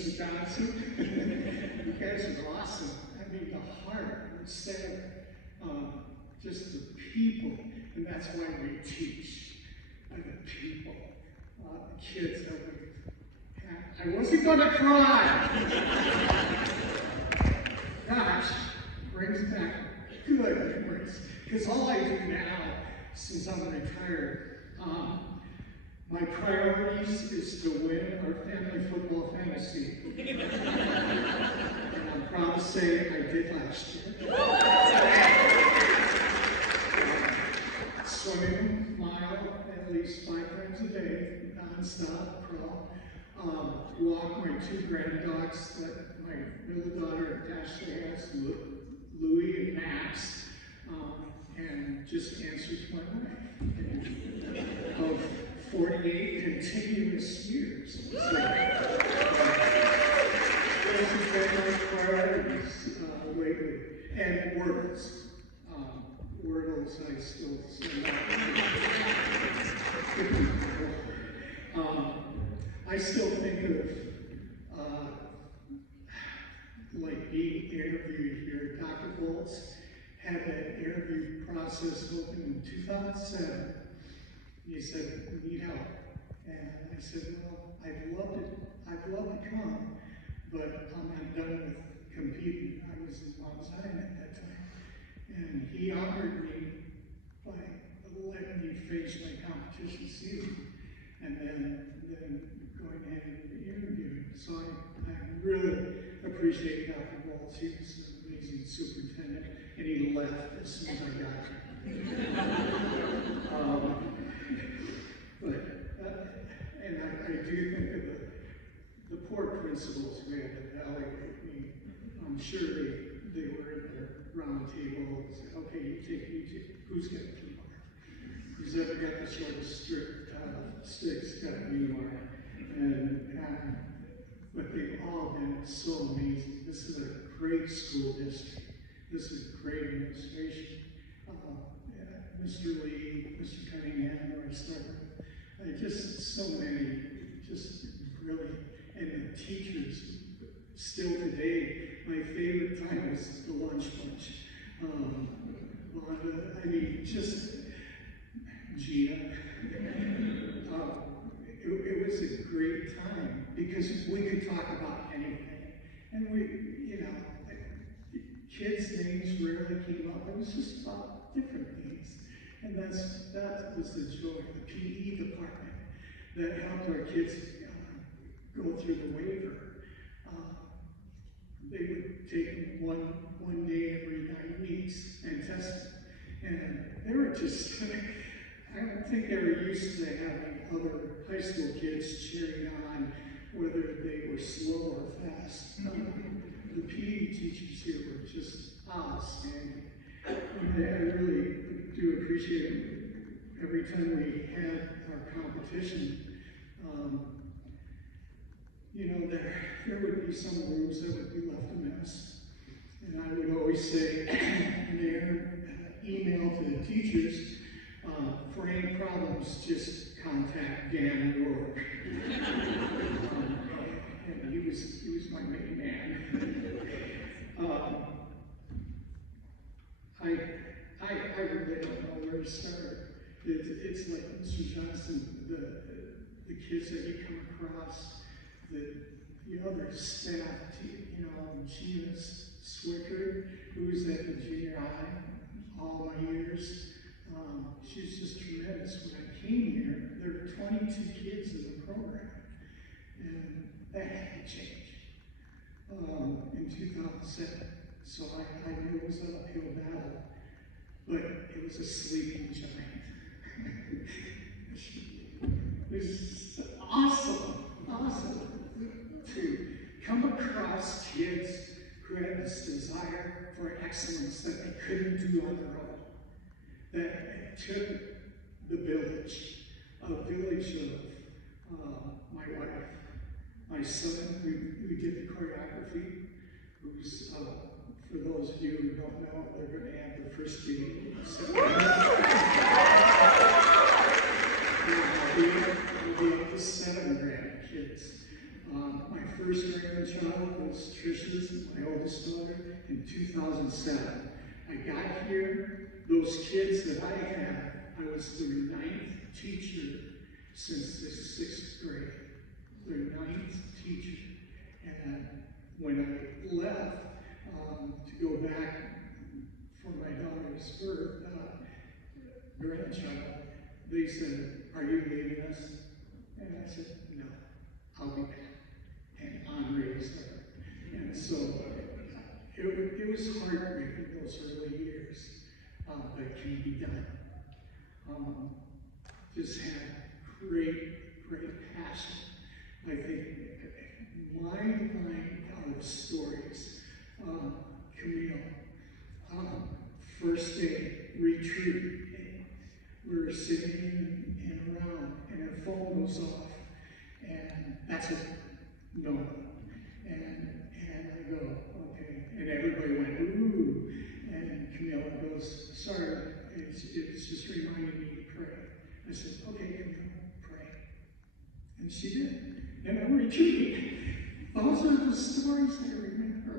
Mr. Johnson. You guys are awesome. I mean, the heart, the center, just the people, and that's why we teach. The people, the kids that we have. I wasn't going to cry. Gosh, brings back good memories. Because all I do now, since I'm retired, my priorities is to win our family football fantasy. And I'm proud to say I did last year. Swimming a mile at least 5 times a day, non-stop, crawl. Walk my 2 granddogs that my middle daughter Ashley has, Louie and Max, and just answer to my wife. Of 48 continuous years. So, those have been my priorities lately. And Wordles. Wordles, I still send out. I still think of like being interviewed here. Dr. Boltz had that interview process open in 2007. He said, "We need help." And I said, "Well, I'd love to come, but I'm not done with competing." I was in Mount Zion at that time. And he honored me by letting me finish my competition season and then going ahead and interviewing. So I really appreciate Dr. Waltz. He was an amazing superintendent, and he left as soon as I got here. And I do think of the poor principals who had to evaluate me. I'm sure they were in their round table and said, "Okay, you take, who's got the key mark? Who's ever got the shortest sticks, got me mark." But they've all been so amazing. This is a great school district. This is great administration. Mr. Lee, Mr. Cunningham, where I started. Just so many, just brilliant. And the teachers, still today, my favorite time was the lunch bunch. I mean, just Gina. It was a great time because we could talk about anything. And kids' names rarely came up. It was just about different things. And that was the joy of the PE department that helped our kids go through the waiver. They would take them one day every 9 weeks and test them. And they were just, I don't think they were used to having other high school kids cheering on whether they were slow or fast. The PE teachers here were just outstanding. And I really do appreciate it. Every time we had our competition, there would be some rooms that would be left a mess. And I would always say in their email to the teachers, for any problems, just contact Dan Rourke. And he was my main man. I really don't know where to start. It's like Mr. Johnson, the kids that you come across, the other staff, Gina Swicker, who was at the junior high all my years. She's just tremendous. When I came here, there were 22 kids in the program, and that had to change in 2007. So I knew it was an uphill battle, but it was a sleeping giant. It was awesome to come across kids who had this desire for excellence that they couldn't do on their own. That took the village, a village of my wife, my son, who did the choreography, who's, for those of you who don't know, they're going to have the first game. We'll be up to 7 grandkids. My first grandchild was Trisha's, my oldest daughter, in 2007. I got here, those kids that I had, I was their 9th teacher since the 6th grade. Their 9th teacher. And when I left to go back for my daughter's birth, grandchild, they said, "Are you leaving us?" And I said, "No, I'll be back." And Andre was there. And so it was heartbreaking those early years, but it can be done. Just had great passion. I think my line of stories, Camille, first day retreat, we were sitting in around, and her phone goes off, and that's a no. And I go, okay, and everybody went, ooh, and Camille goes, sorry, it's just reminding me to pray. I said, okay, Camille, pray. And she did. And I'm retreating. Those are the stories I remember.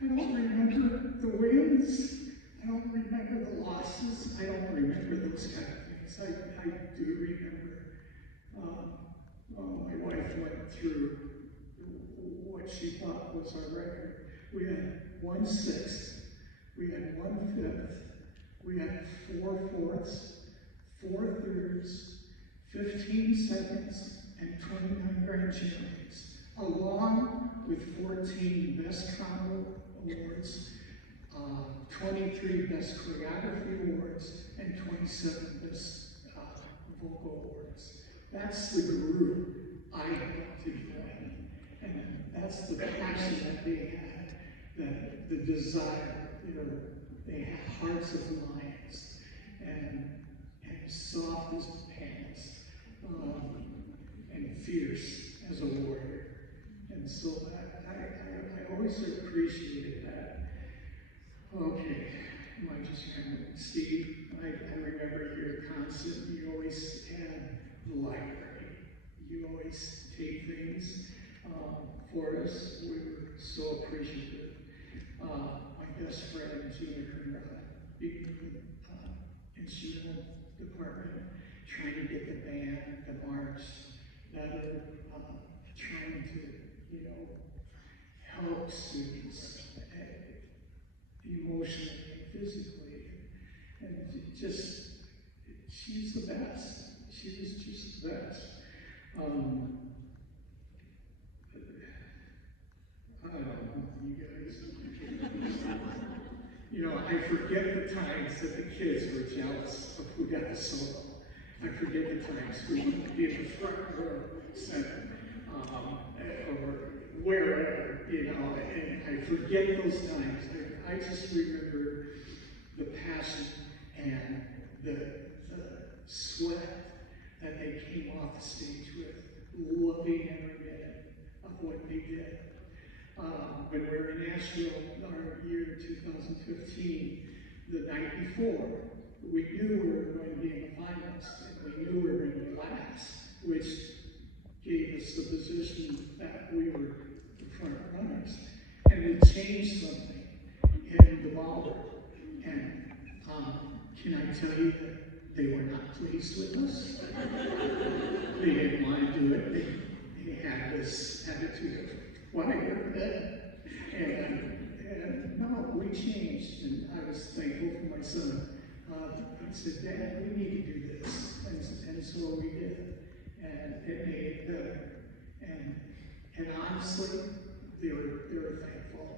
I don't remember the wins. I don't remember the losses. I don't remember those kind of things. I do remember. My wife went through what she thought was our record. We had 1/6, we had 1/5, we had 4/4, 4/3, 15 seconds, and 29 grand champions, along with 14 Best Combo Awards, 23 Best Choreography Awards, and 27 Best Vocal Awards. That's the group I got to join. And that's the passion that they had, the desire. They had hearts of lions and soft as pants, and fierce as a warrior. And so I always appreciated that. Okay, I just remember, Steve, I remember your concept. You always had the library. You always take things for us. We were so appreciative. My best friend, Gina, being in the instrumental department, trying to get the band, the march, that are trying to, help students emotionally and physically. And she's the best. She was just the best. I don't know, you guys. I forget the times that the kids were jealous of who got the solo. I forget the times we would be in the front row, center, or wherever, and I forget those times. I just remember the passion and the sweat that they came off the stage with, loving every minute of what they did. When we were in Nashville, our year 2015, the night before, we knew we were going to be in the finals, and we knew we were going to be last, which gave us the position that we were the front runners. And it changed something in the ballroom. And can I tell you that they were not pleased with us? They didn't want to do it. They had this attitude of, why we're dead? And no, we changed. And I was thankful for my son. He said, Dad, we need to do this. And so we did. And it made it better. And honestly, they were thankful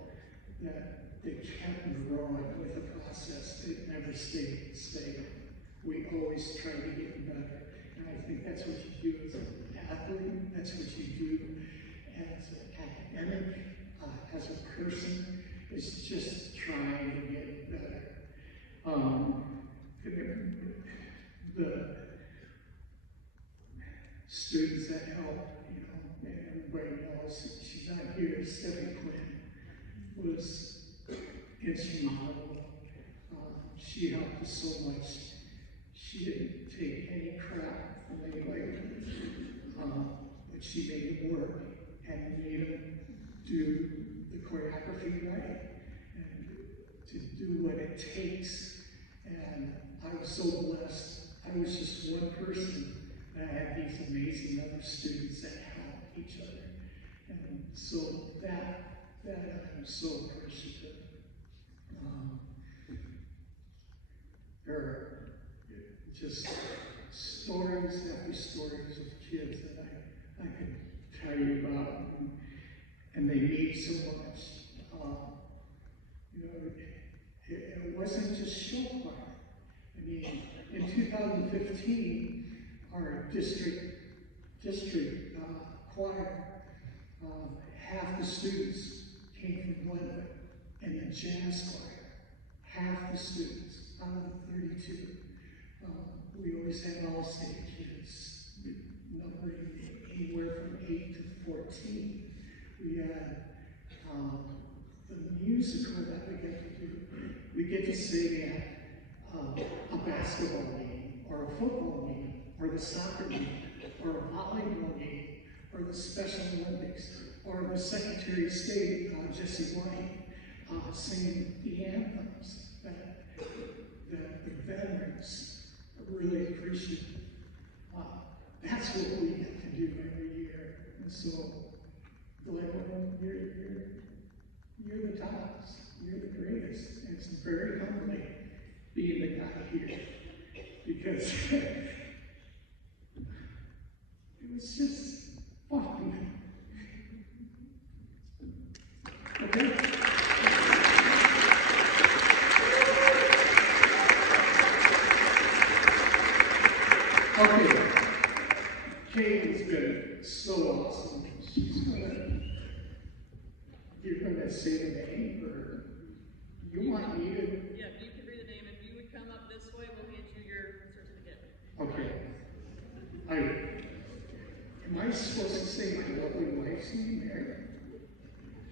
that they kept growing with the process. It never stayed stable. We always tried to get better. And I think that's what you do as an athlete. That's what you do as an academic, as a person. It's just trying to get better. The students that help, everybody knows she's not here. Stephanie Quinn was instrumental. She helped us so much. She didn't take any crap from anybody, but she made it work and made them do the choreography right and to do what it takes. And I was so blessed. I was just one person, and I had these amazing other students that helped each other. And so that I'm so appreciative. There are just stories after stories of kids that I could tell you about, and they need so much. You know, it wasn't just show choir. I mean, in 2015, our district choir, half the students came from Glenwood, and the jazz choir, half the students out of the 32. We always had all-state kids, numbering anywhere from 8 to 14. We had the musical that we get to do. We get to sing at a basketball game, or a football game, or the soccer game, or a volleyball game, or the Special Olympics, or the Secretary of State, Jesse White, singing the anthems that the veterans really appreciate. That's what we get to do every year. And so, Glenwood, you're the tops. You're the greatest. And it's very humbling being the guy here. Because it was just fun. Okay? Okay. Kate has been so awesome. You're gonna say the name, or you want me to? Yeah, you can read the name. If you would come up this way, we'll get you your certificate. Okay. Am I supposed to say my lovely wife's name, Mary?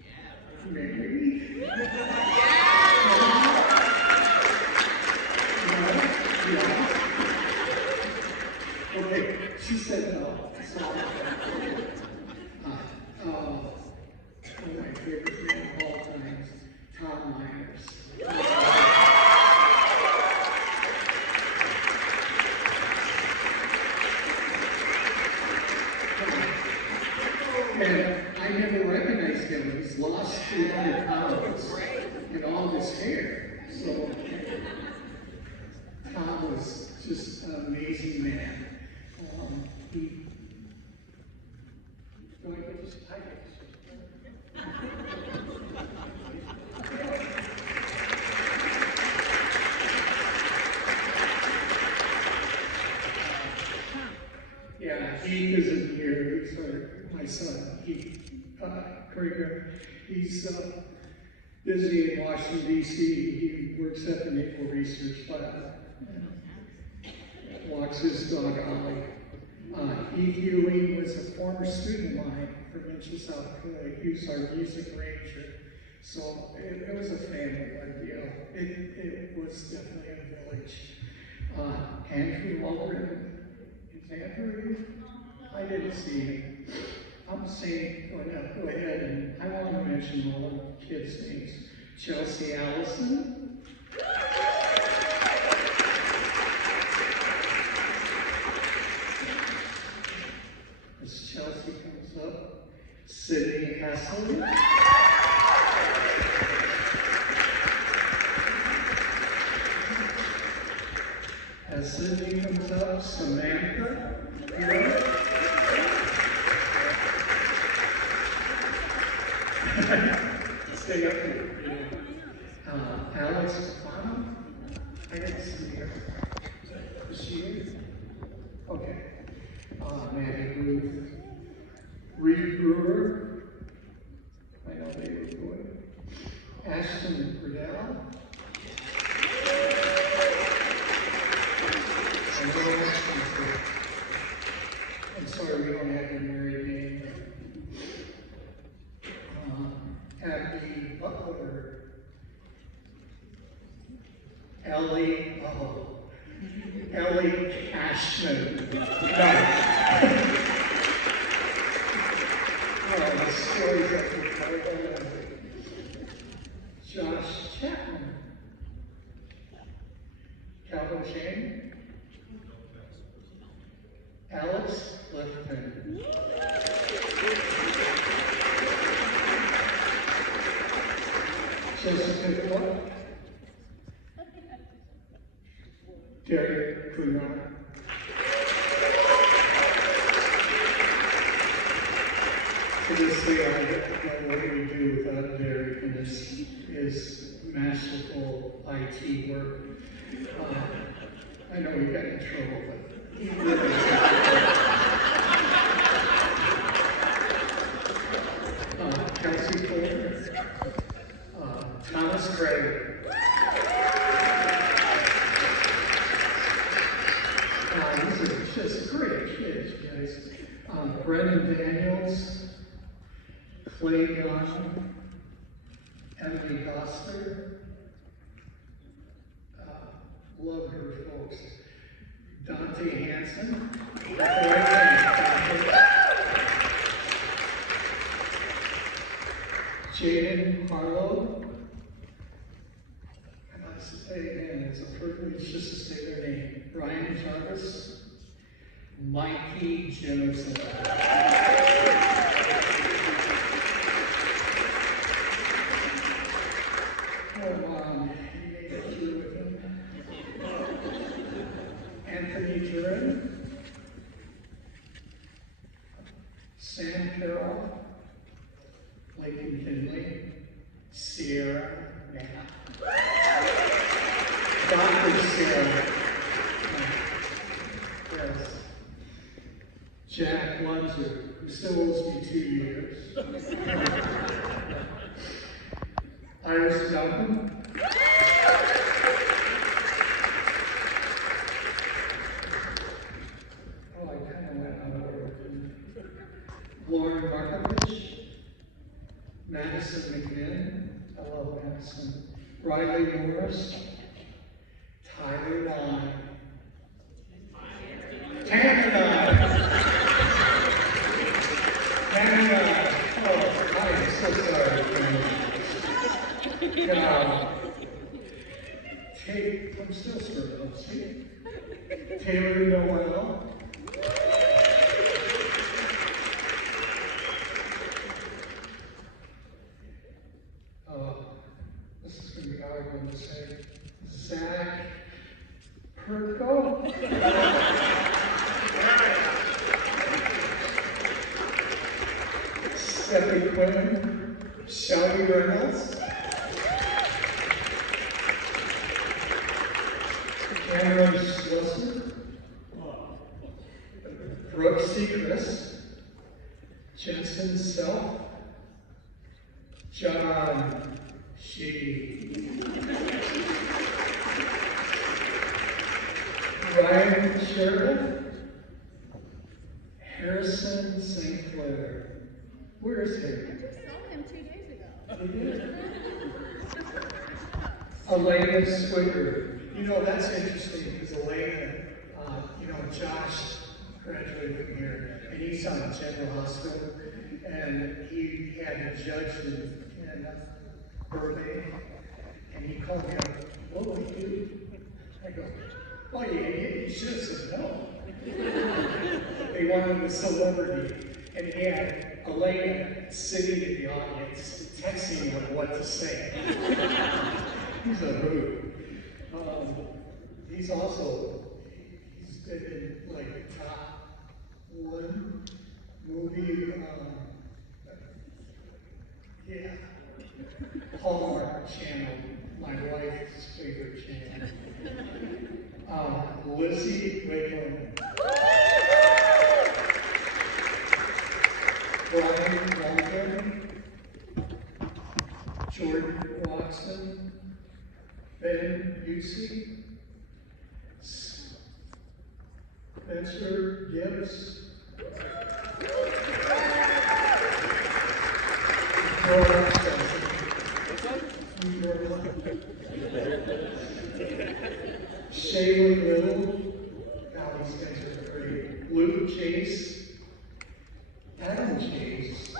Yeah. Mary? Yeah. Okay, she said no. So, one of my favorite men of all times, Tom Myers. And I never recognized him. He's lost 300 pounds and all this hair. So Tom was just an amazing man. Do I get this? I get this. Yeah, Heath isn't here. He's my son, Heath Krieger. He's busy in Washington, D.C. He works at the Naval Research Lab and walks his dog, Ollie. Heath Ewing was a former student of mine from Minchester, South Dakota. He was our music ranger. So it was a family ordeal. It was definitely a village. Andrew Aldrin. Is Andrew here? I didn't see him. I'm saying, go ahead, and I want to mention all the kids' names. Chelsea Allison. As Chelsea comes up, Sydney Hessel. As Sydney comes up, Samantha. Stay up here. Alex Stefano. I didn't see her. Is she here? Okay. Maddie Ruth. Reed Brewer. I know they were good. Ashton Cordell. I'm sorry we don't have your married name. Abby Butler. Ellie Cashman. No. The stories that we tell Jessica Clark. Derek Gemar. To this day, I don't know what we do without Derek and his masterful IT work. I know we got in trouble, but he really Kelsey Fuller, Thomas Gray. These are just great kids, guys. Brendan Daniels, Clay Young, Emily Goster. Love her folks. Dante Hanson. Jaden Harlow. And I say again, it's a privilege just to say their name. Ryan Jarvis. Mikey Jemison. Anthony Duran, Sam Carroll, Blake Finley, Sierra Knapp, Dr. Sarah, yes, Jack Lunzer, who still owes me 2 years, Iris Duncan, Lauren Markovich, Madison McMinn, I love Madison, Riley Morris, Tyler Nye, Tanner, oh, I am so sorry. I'm still struggling, see? Taylor Noel, this is going to be hard one to say. Zach Perko. Stephanie Quinn. Shelby Reynolds. Cameron Schlisser. Brooke Seacrest. Jensen Self. John Shiggy. Ryan Sheridan. Harrison St. Clair. Where is he? I just saw him 2 days ago. He did. Elena Swigger. You know, that's interesting because Elena, Josh graduated from here, and he's on General Hospital, and he had a judge in Burbank, and he called me up, what will he do? I go, oh, you idiot, you should have said no. They wanted a celebrity, and he had Elena sitting in the audience, texting him what to say. He's a hoot. He's been in like the top 1 movie, Hallmark channel, my wife's favorite channel. Lizzie Wickman. Brian Walker. Jordan Watson. Ben Busey. Spencer Gibbs. Shaylee Little. Now these guys are great. Luke Chase. Adam Chase.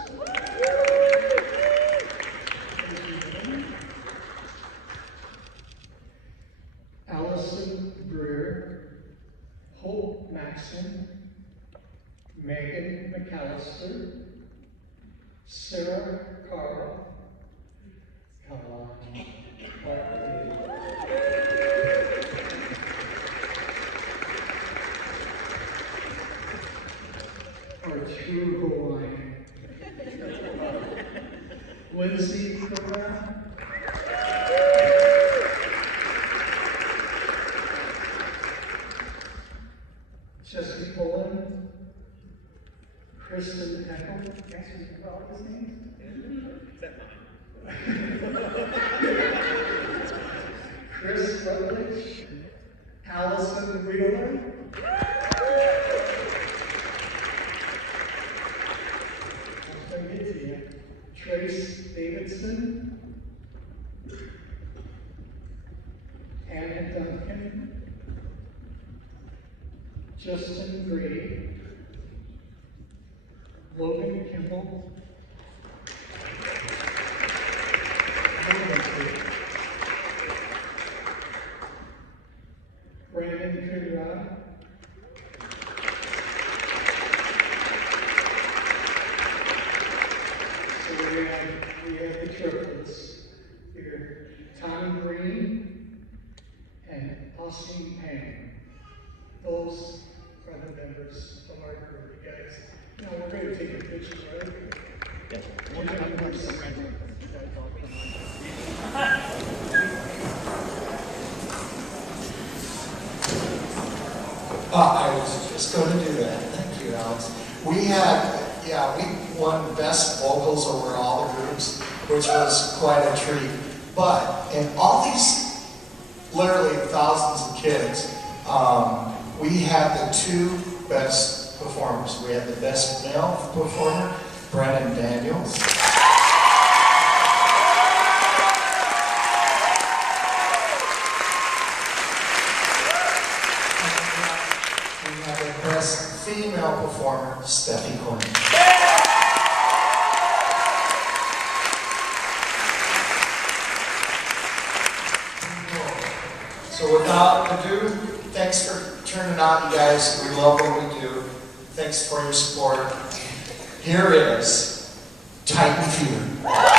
Allison Brewer. Hope Maxson. Megan McAllister. Sarah Carl. Come on. Quincy Corral. Jesse Pullen. Kristen Eckel. Guess we can call his name? Chris Rutledge. Allison Wheeler. Trace Davidson, Anna Duncan, Justin Gray, Logan Kimball, Brandon Kunrad, we have the triplets here, Tommy Green and Austin Payne. Those are the members of our group, guys. Now we're going to take a picture, right? Yes. I was just going to do that. Thank you, Alex. We won best vocals over all the groups, which was quite a treat. But in all these, literally thousands of kids, we had the two best performers. We had the best male performer, Brennan Daniels. Best female performer, Steffi Quinn. So without ado, thanks for turning out, you guys. We love what we do. Thanks for your support. Here is Titan Fever.